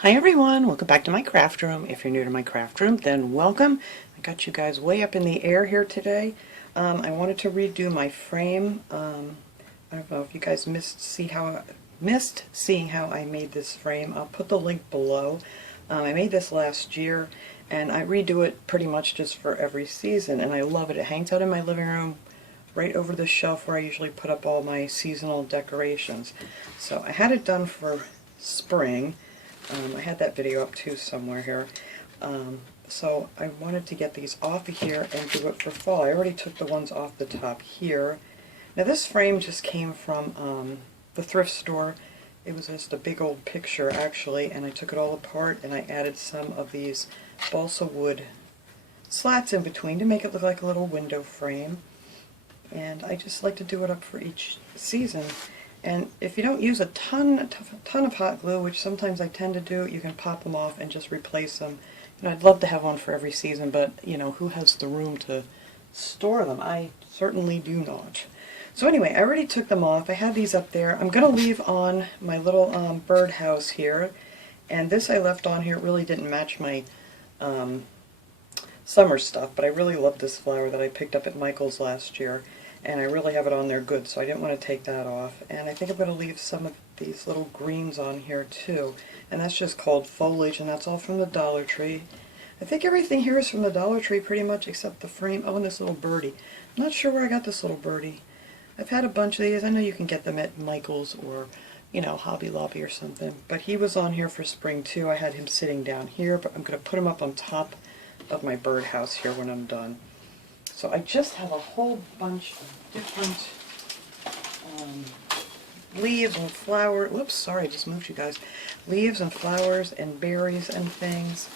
Hi everyone, welcome back to my craft room. If you're new to my craft room, then welcome. I got you guys way up in the air here today. I wanted to redo my frame. I don't know if you guys missed seeing how I made this frame. I'll put the link below. I made this last year and I redo it pretty much just for every season, and I love it. It hangs out in my living room right over the shelf where I usually put up all my seasonal decorations. So I had it done for spring. I had that video up too somewhere here. So I wanted to get these off of here and do it for fall. I already took the ones off the top here. Now this frame just came from the thrift store. It was just a big old picture actually, and I took it all apart and I added some of these balsa wood slats in between to make it look like a little window frame. And I just like to do it up for each season. And if you don't use a ton of hot glue, which sometimes I tend to do, you can pop them off and just replace them. You know, I'd love to have one for every season, but you know, who has the room to store them? I certainly do not. So anyway, I already took them off. I had these up there. I'm going to leave on my little bird house here, and this I left on here. It really didn't match my summer stuff, but I really love this flower that I picked up at Michael's last year. And I really have it on there good, so I didn't want to take that off. And I think I'm going to leave some of these little greens on here too. And that's just called foliage, and that's all from the Dollar Tree. I think everything here is from the Dollar Tree pretty much except the frame. Oh, and this little birdie. I'm not sure where I got this little birdie. I've had a bunch of these. I know you can get them at Michael's or, you know, Hobby Lobby or something. But he was on here for spring too. I had him sitting down here, but I'm going to put him up on top of my birdhouse here when I'm done. So I just have a whole bunch of different leaves and flowers. Whoops, sorry, I just moved you guys. Leaves and flowers and berries and things.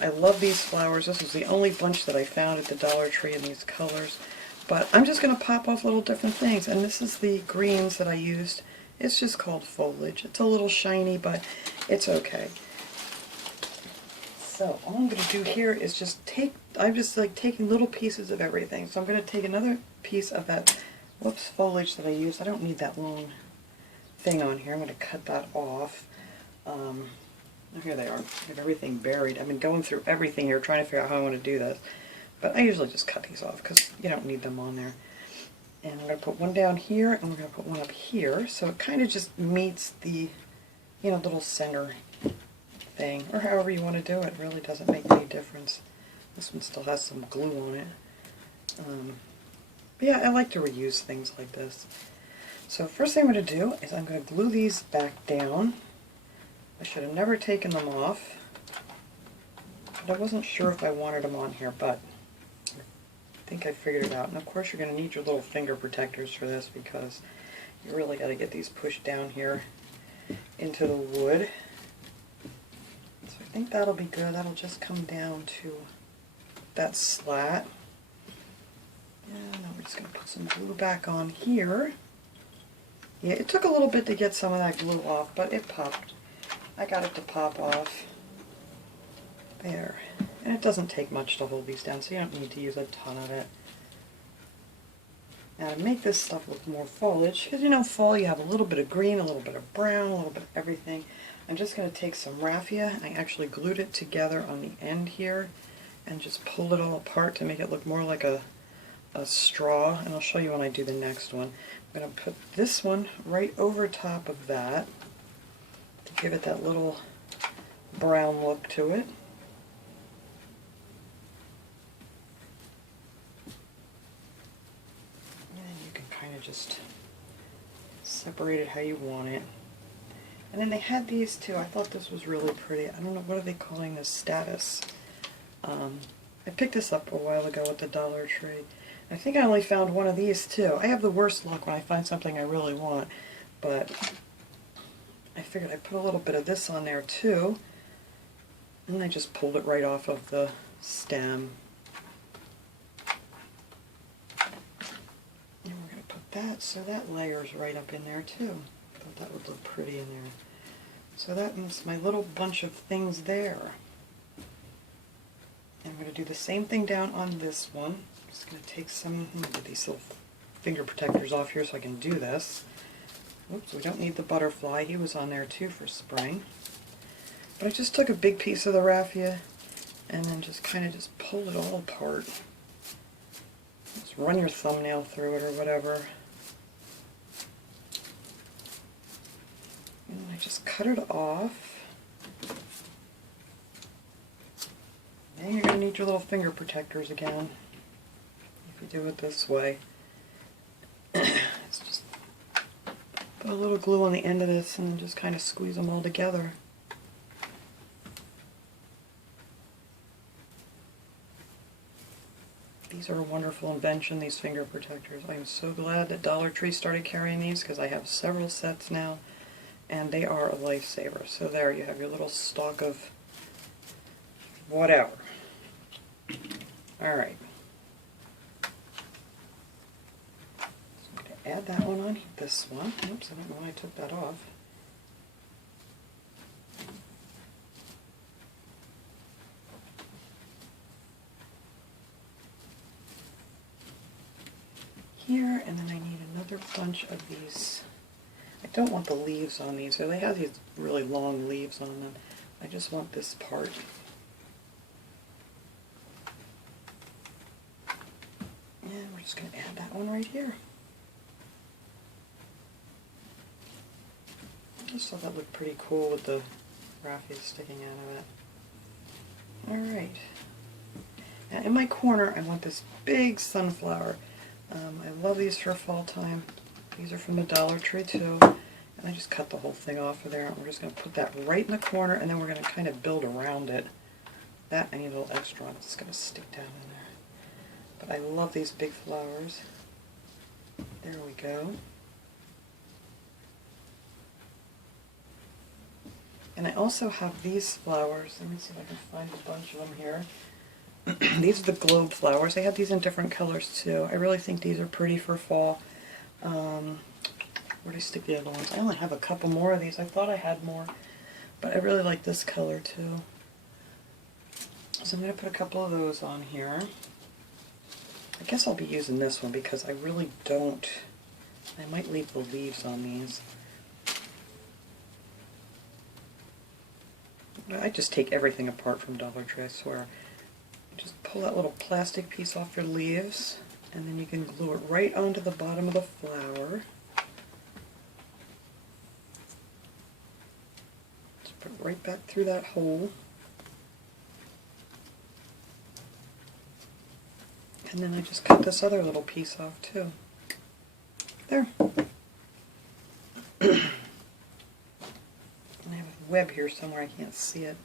I love these flowers. This is the only bunch that I found at the Dollar Tree in these colors. But I'm just going to pop off little different things. And this is the greens that I used. It's just called foliage. It's a little shiny, but it's okay. So all I'm going to do here is just I'm just like taking little pieces of everything. So I'm going to take another piece of that, foliage that I used. I don't need that long thing on here. I'm going to cut that off. Here they are. I have everything buried. I've been going through everything here trying to figure out how I want to do this. But I usually just cut these off because you don't need them on there. And I'm going to put one down here and we're going to put one up here. So it kind of just meets the, you know, little center thing, or however you want to do it. It really doesn't make any difference. This one still has some glue on it. But yeah, I like to reuse things like this. So first thing I'm going to do is I'm going to glue these back down. I should have never taken them off. But I wasn't sure if I wanted them on here, but I think I figured it out. And of course you're going to need your little finger protectors for this because you really got to get these pushed down here into the wood. I think that'll be good. That'll just come down to that slat. And now we're just going to put some glue back on here. Yeah, it took a little bit to get some of that glue off, but it popped. I got it to pop off. There. And it doesn't take much to hold these down, so you don't need to use a ton of it. Now to make this stuff look more foliage, because you know fall you have a little bit of green, a little bit of brown, a little bit of everything. I'm just going to take some raffia. I actually glued it together on the end here and just pulled it all apart to make it look more like a straw, and I'll show you when I do the next one. I'm going to put this one right over top of that to give it that little brown look to it. And you can kind of just separate it how you want it. And then they had these too. I thought this was really pretty. I don't know, what are they calling this? Status. I picked this up a while ago at the Dollar Tree. I think I only found one of these too. I have the worst luck when I find something I really want, but I figured I'd put a little bit of this on there too. And I just pulled it right off of the stem. And we're going to put that so that layers right up in there too. I thought that would look pretty in there. So that means my little bunch of things there. And I'm going to do the same thing down on this one. I'm just going to take some, get these little finger protectors off here so I can do this. Oops, we don't need the butterfly. He was on there too for spring. But I just took a big piece of the raffia and then just kind of just pulled it all apart. Just run your thumbnail through it or whatever. And I just cut it off. And you're going to need your little finger protectors again if you do it this way. It's just put a little glue on the end of this and just kind of squeeze them all together. These are a wonderful invention, these finger protectors. I am so glad that Dollar Tree started carrying these because I have several sets now and they are a lifesaver. So there you have your little stock of whatever. Alright. So I'm going to add that one on this one. Oops, I don't know why I took that off. Here, and then I need another bunch of these. I don't want the leaves on these. They have these really long leaves on them. I just want this part. And we're just going to add that one right here. I just thought that looked pretty cool with the raffia sticking out of it. Alright. Now in my corner I want this big sunflower. I love these for fall time. These are from the Dollar Tree too. And I just cut the whole thing off of there. And we're just going to put that right in the corner and then we're going to kind of build around it. That I need a little extra on. It's going to stick down in there. But I love these big flowers. There we go. And I also have these flowers. Let me see if I can find a bunch of them here. These are the globe flowers. I have these in different colors too. I really think these are pretty for fall. Where do I stick the other ones? I only have a couple more of these. I thought I had more, but I really like this color too. So I'm going to put a couple of those on here. I guess I'll be using this one because I really don't. I might leave the leaves on these. I just take everything apart from Dollar Tree, I swear. Just pull that little plastic piece off your leaves, and then you can glue it right onto the bottom of the flower. Just put it right back through that hole. And then I just cut this other little piece off too. There. And I have a web here somewhere, I can't see it.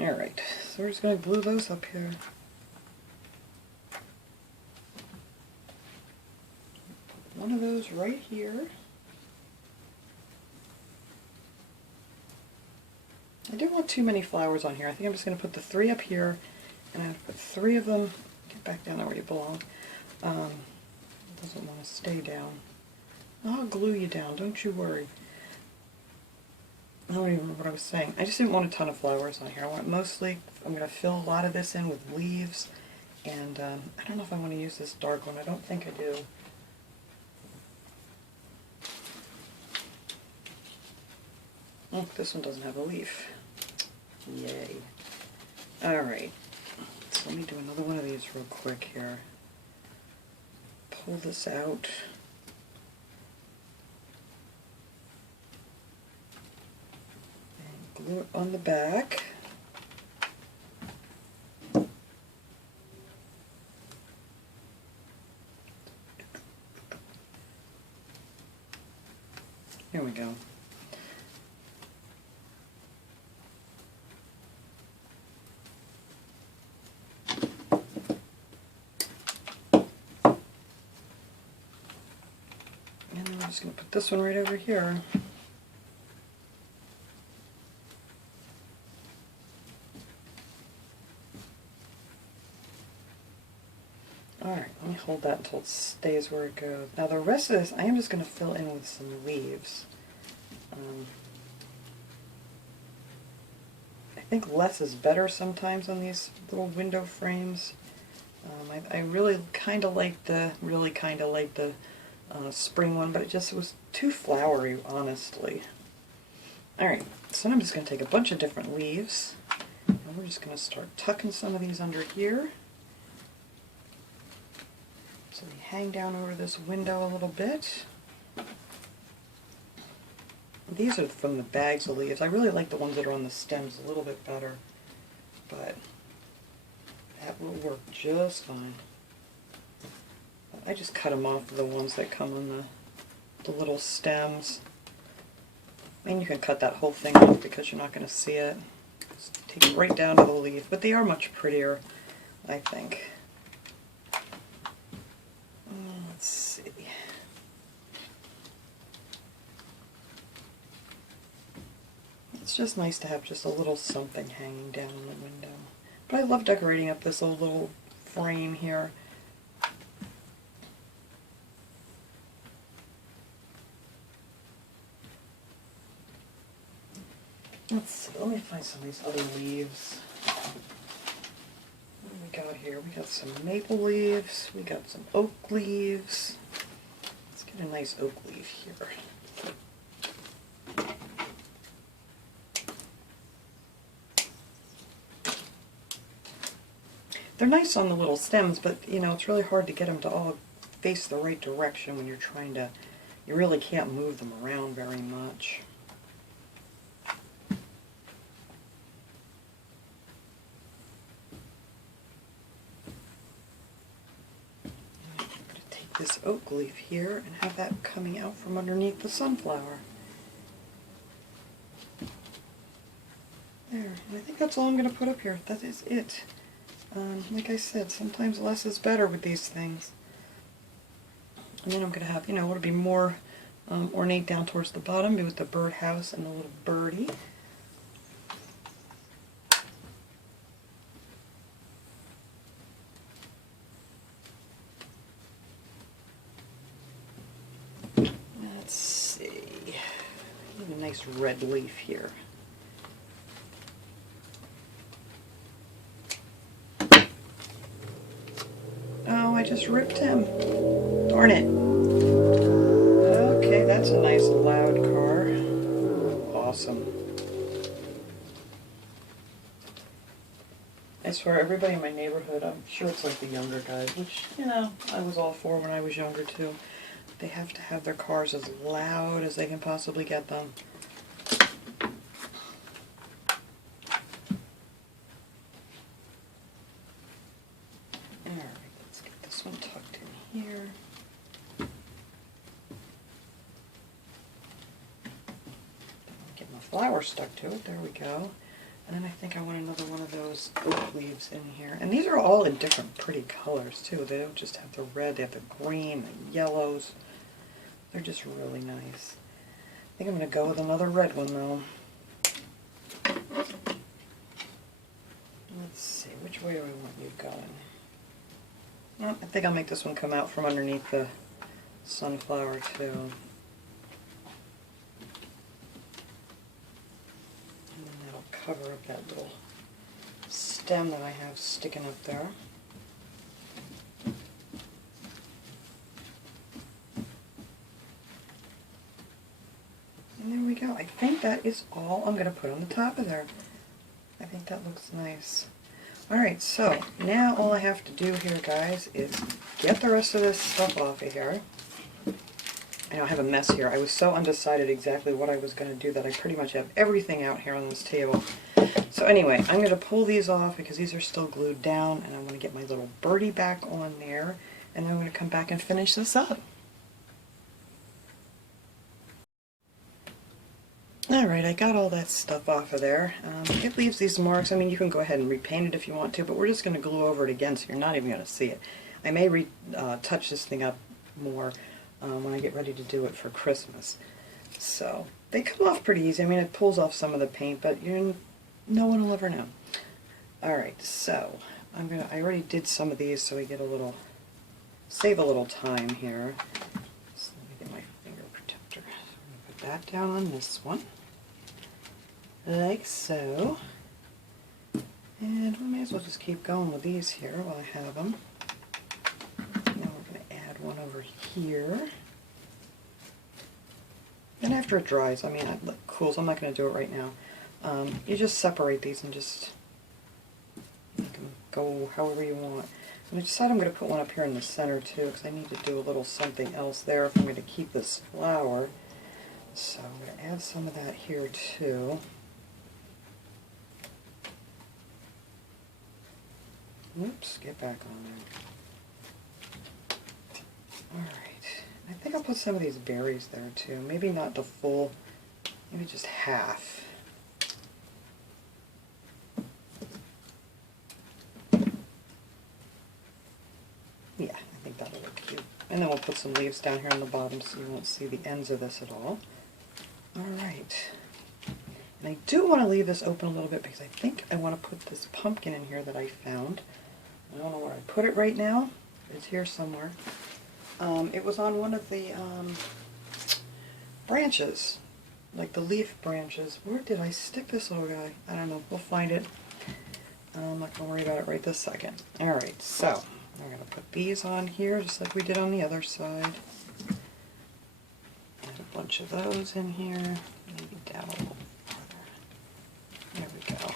Alright, so we're just going to glue those up here. Put one of those right here. I didn't want too many flowers on here. I think I'm just going to put the 3 up here, and I'm going to put 3 of them. Get back down there where you belong. It doesn't want to stay down. I'll glue you down, don't you worry. I don't even remember what I was saying. I just didn't want a ton of flowers on here. I want mostly, I'm going to fill a lot of this in with leaves, and I don't know if I want to use this dark one. I don't think I do. Oh, this one doesn't have a leaf. Yay. Alright, so let me do another one of these real quick here. Pull this out. Glue it on the back. Here we go. And then we're just going to put this one right over here. Alright, let me hold that until it stays where it goes. Now the rest of this, I am just going to fill in with some leaves. I think less is better sometimes on these little window frames. I really kind of like the spring one, but it just was too flowery, honestly. Alright, so I'm just going to take a bunch of different leaves, and we're just going to start tucking some of these under here. So they hang down over this window a little bit. These are from the bags of leaves. I really like the ones that are on the stems a little bit better, but that will work just fine. I just cut them off the ones that come on the little stems. And you can cut that whole thing off because you're not going to see it. Just take it right down to the leaf, but they are much prettier, I think. Let's see. It's just nice to have just a little something hanging down in the window. But I love decorating up this little frame here. Let's see, let me find some of these other leaves. What do we got here? We got some maple leaves, we got some oak leaves. Let's get a nice oak leaf here. They're nice on the little stems, but you know, it's really hard to get them to all face the right direction when you're trying to, you really can't move them around very much. This oak leaf here and have that coming out from underneath the sunflower. There, and I think that's all I'm going to put up here. That is it. Like I said, sometimes less is better with these things. And then I'm going to have, you know, it'll be more ornate down towards the bottom with the birdhouse and the little birdie. Let's see, a nice red leaf here. Oh, I just ripped him. Darn it. Okay, that's a nice loud car. Awesome. I swear, everybody in my neighborhood, I'm sure it's like the younger guys, which, you know, I was all for when I was younger too. They have to have their cars as loud as they can possibly get them. Alright, let's get this one tucked in here. Get my flower stuck to it, there we go. And then I think I want another one of those oak leaves in here. And these are all in different pretty colors too. They don't just have the red, they have the green, the yellows. They're just really nice. I think I'm going to go with another red one though. Let's see, which way do I want you going? Well, I think I'll make this one come out from underneath the sunflower too. And then that'll cover up that little stem that I have sticking up there. And there we go. I think that is all I'm going to put on the top of there. I think that looks nice. Alright, so now all I have to do here, guys, is get the rest of this stuff off of here. I know I have a mess here. I was so undecided exactly what I was going to do that I pretty much have everything out here on this table. So anyway, I'm going to pull these off because these are still glued down, and I'm going to get my little birdie back on there, and then I'm going to come back and finish this up. Alright, I got all that stuff off of there. It leaves these marks. I mean, you can go ahead and repaint it if you want to, but we're just going to glue over it again so you're not even going to see it. I may touch this thing up more when I get ready to do it for Christmas. So, they come off pretty easy. I mean, it pulls off some of the paint, but no one will ever know. Alright, so, I already did some of these so we get a little, save a little time here. So let me get my finger protector. So I'm going to put that down on this one. Like so. And we may as well just keep going with these here while I have them. Now we're going to add one over here. And after it dries, I mean, it cools, I'm not going to do it right now. You just separate these and just make them go however you want. And I decided I'm going to put one up here in the center too, because I need to do a little something else there if I'm going to keep this flower. So I'm going to add some of that here too. Oops, get back on there. Alright, I think I'll put some of these berries there too. Maybe not the full, maybe just half. Yeah, I think that'll look cute. And then we'll put some leaves down here on the bottom so you won't see the ends of this at all. Alright. And I do want to leave this open a little bit because I think I want to put this pumpkin in here that I found. I don't know where I put it right now. It's here somewhere. It was on one of the branches, like the leaf branches. Where did I stick this little guy? I don't know. We'll find it. I'm not going to worry about it right this second. Alright, so I'm going to put these on here just like we did on the other side. Add a bunch of those in here. Maybe down a little farther. There we go.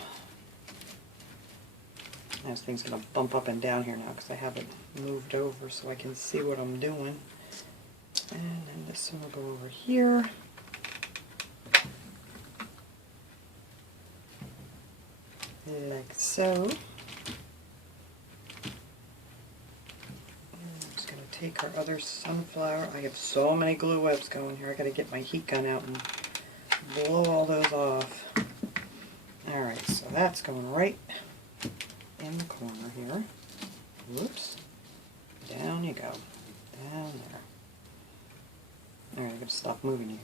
This thing's going to bump up and down here now because I have it moved over so I can see what I'm doing. And then this one will go over here. Like so. And I'm just going to take our other sunflower. I have so many glue webs going here. I got to get my heat gun out and blow all those off. Alright, so that's going right in the corner here. Whoops. Down you go. Down there. Alright, I'm going to stop moving you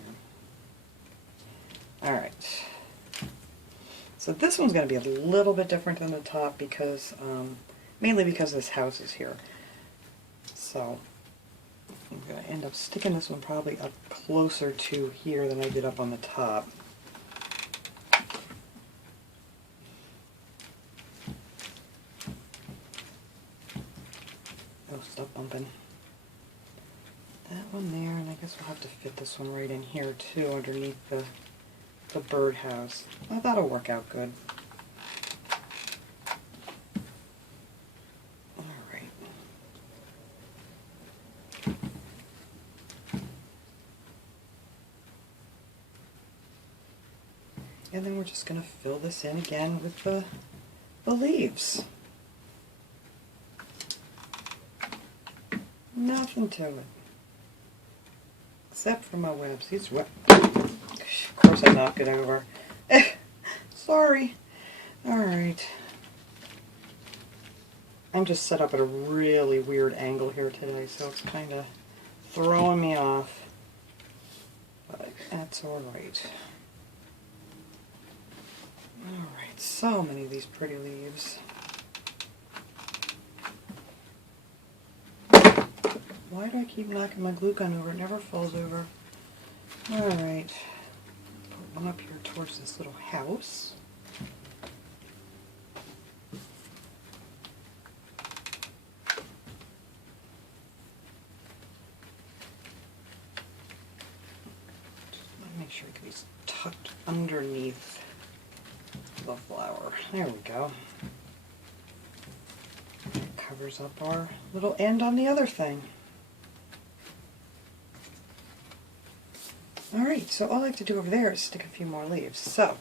here. Alright. So this one's going to be a little bit different than the top because, mainly because this house is here. So I'm going to end up sticking this one probably up closer to here than I did up on the top. Oh, stop bumping. That one there, and I guess we'll have to fit this one right in here too, underneath the birdhouse. Well, that'll work out good. Alright. And then we're just going to fill this in again with the leaves. Nothing to it. Except for my webs. These webs. Of course I knocked it over. Sorry. Alright. I'm just set up at a really weird angle here today, so it's kind of throwing me off. But that's alright. Alright, so many of these pretty leaves. Why do I keep knocking my glue gun over? It never falls over. Alright. Put one up here towards this little house. Just make sure it can be tucked underneath the flower. There we go. That covers up our little end on the other thing. Alright, so all I have to do over there is stick a few more leaves. So,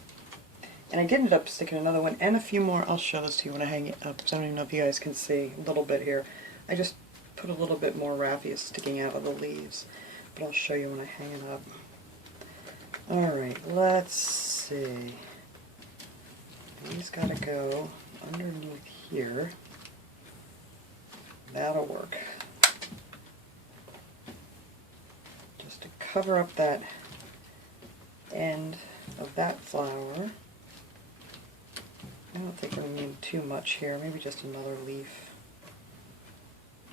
and I did end up sticking another one and a few more. I'll show this to you when I hang it up, because I don't even know if you guys can see a little bit here. I just put a little bit more raffia sticking out of the leaves, but I'll show you when I hang it up. Alright, let's see. These gotta go underneath here. That'll work. Just to cover up that end of that flower. I don't think we're going to need too much here, maybe just another leaf.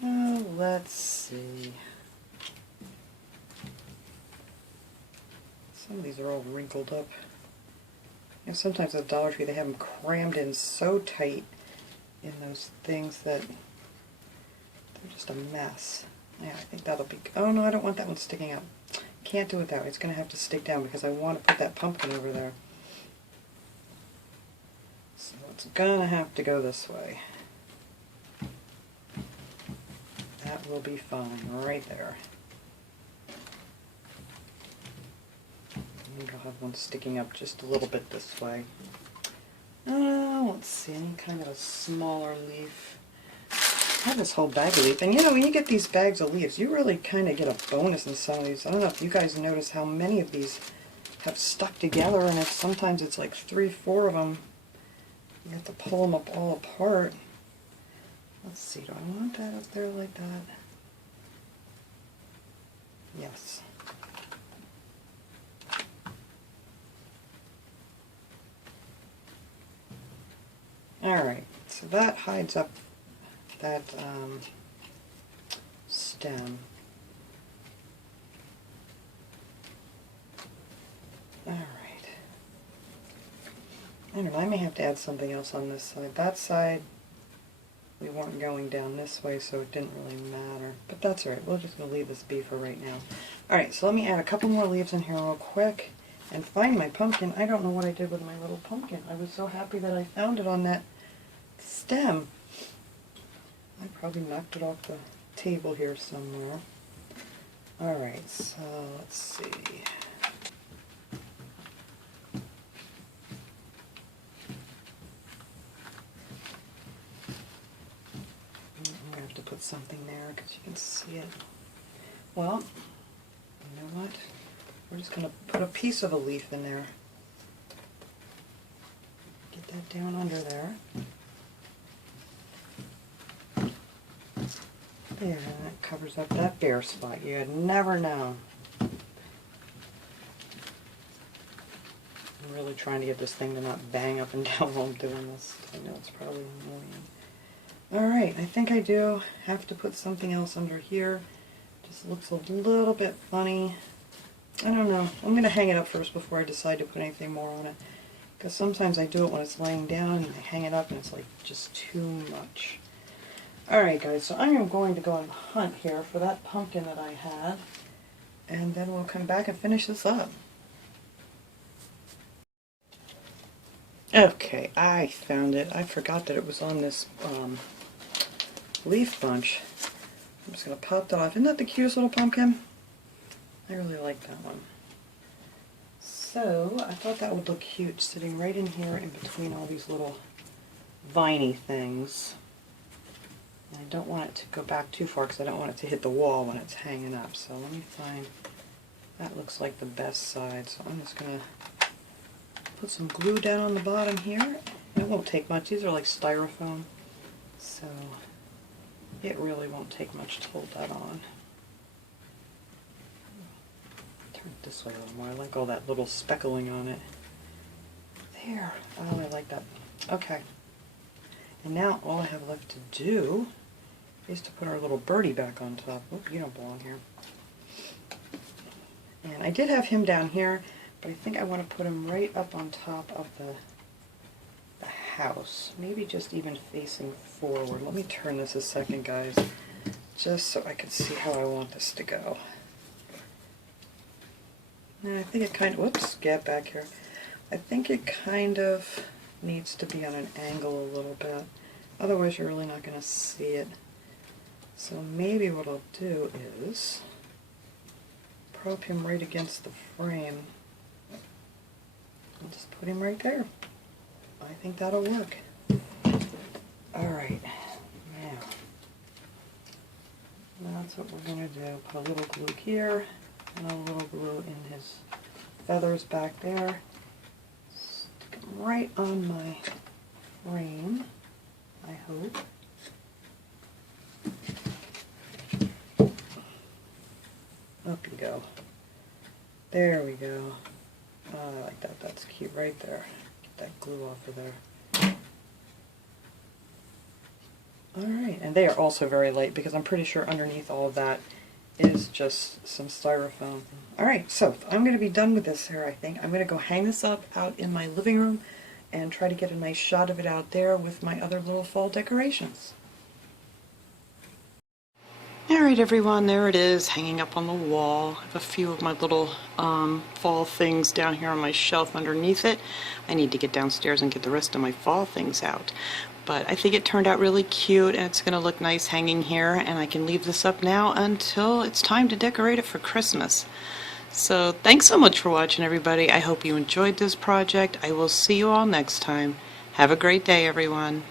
Let's see. Some of these are all wrinkled up. You know, sometimes at Dollar Tree they have them crammed in so tight in those things that they're just a mess. Yeah, I think that'll be... Oh no, I don't want that one sticking up. Can't do it that way. It's going to have to stick down because I want to put that pumpkin over there. So it's going to have to go this way. That will be fine right there. I think I'll have one sticking up just a little bit this way. Let's see, any kind of a smaller leaf. I have this whole bag of leaves, and you know, when you get these bags of leaves, you really kind of get a bonus in some of these. I don't know if you guys notice how many of these have stuck together, and if sometimes it's like 3, 4 of them. You have to pull them up all apart. Let's see, do I want that up there like that? Yes. Alright, so that hides up that stem. Alright. I don't know, I may have to add something else on this side. That side, we weren't going down this way, so it didn't really matter. But that's alright, we're just going to leave this be for right now. Alright, so let me add a couple more leaves in here real quick and find my pumpkin. I don't know what I did with my little pumpkin. I was so happy that I found it on that stem. I probably knocked it off the table here somewhere. Alright, so let's see. I'm going to have to put something there because you can see it. Well, you know what? We're just going to put a piece of a leaf in there. Get that down under there. There, that covers up that bare spot. You'd never know. I'm really trying to get this thing to not bang up and down while I'm doing this. I know it's probably annoying. Alright, I think I do have to put something else under here. Just looks a little bit funny. I don't know. I'm going to hang it up first before I decide to put anything more on it. Because sometimes I do it when it's laying down and I hang it up and it's like just too much. Alright guys, so I am going to go and hunt here for that pumpkin that I had, and then we'll come back and finish this up. Okay, I found it. I forgot that it was on this leaf bunch. I'm just going to pop that off. Isn't that the cutest little pumpkin? I really like that one. So, I thought that would look cute sitting right in here in between all these little viney things. I don't want it to go back too far because I don't want it to hit the wall when it's hanging up. So let me find, that looks like the best side. So I'm just going to put some glue down on the bottom here. It won't take much. These are like styrofoam. So it really won't take much to hold that on. Turn it this way a little more. I like all that little speckling on it. There. Oh, I like that. Okay. And now all I have left to do is to put our little birdie back on top. Oh, you don't belong here. And I did have him down here, but I think I want to put him right up on top of the house. Maybe just even facing forward. Let me turn this a second, guys, just so I can see how I want this to go. And I think it kind of, whoops, get back here. I think it kind of needs to be on an angle a little bit. Otherwise you're really not going to see it. So maybe what I'll do is prop him right against the frame and just put him right there. I think that'll work. Alright, now that's what we're going to do. Put a little glue here and a little glue in his feathers back there. Stick him right on my frame, I hope. Up you go. There we go. Oh, I like that. That's cute right there. Get that glue off of there. Alright, and they are also very light because I'm pretty sure underneath all of that is just some styrofoam. Alright, so I'm going to be done with this here, I think. I'm going to go hang this up out in my living room and try to get a nice shot of it out there with my other little fall decorations. Alright everyone, there it is, hanging up on the wall. I have a few of my little fall things down here on my shelf underneath it. I need to get downstairs and get the rest of my fall things out. But I think it turned out really cute, and it's going to look nice hanging here, and I can leave this up now until it's time to decorate it for Christmas. So thanks so much for watching everybody. I hope you enjoyed this project. I will see you all next time. Have a great day everyone.